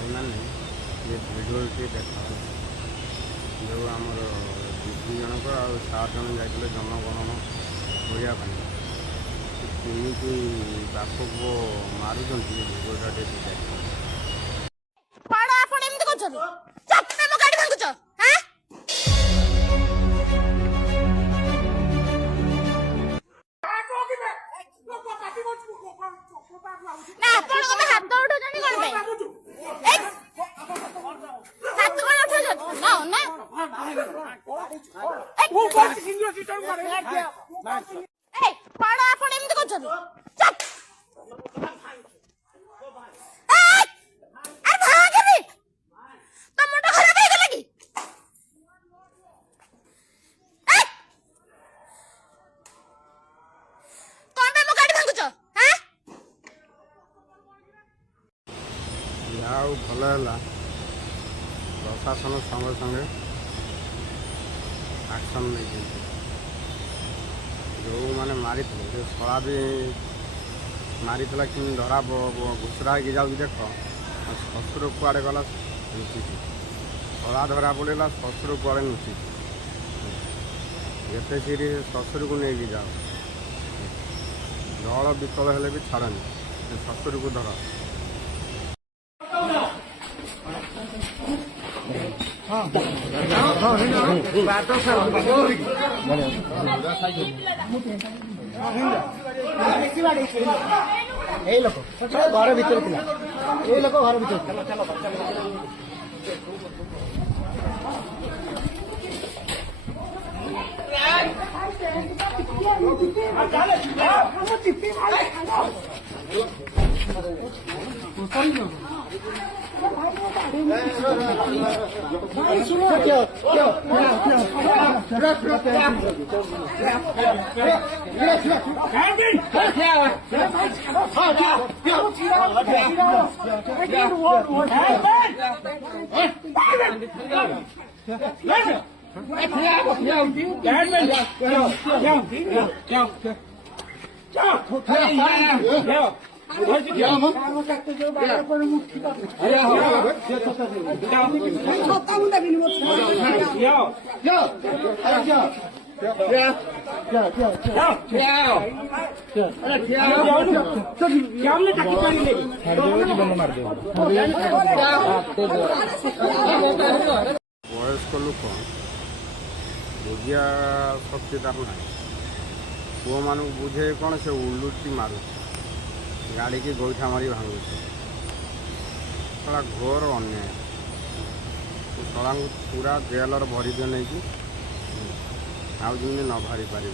भाई मैंने ये भिडियो देखा जो आमर दीदी जनक और सार जन जाते जनगणना करने केमी बाप को मारुंट भिडियोटा देखा भल है प्रशासन संगे संगे एक्शन नहीं जो मैंने मारी जो शला भी मारी कि धरा घुसरा हो जाऊँ देख शशुर कुआड़े गला लुचि शला धरा पड़ा शशुर कुआड़े लुचि एते सीरी शशुर को नहीं जाओ दल विकल हेले भी छाड़नी शशुर को धर लोक घर भर लोक घर भर वयस्क लोक बुझिया शक्ति तार ना पुओ मान बुझे कौन से उलुटी मारू गाड़ी की गोईठा मारी भांगुचे सला घोर अन्याय सला पूरा जेलर भरी दिए नहीं कि आउ जमी न भारी पारे।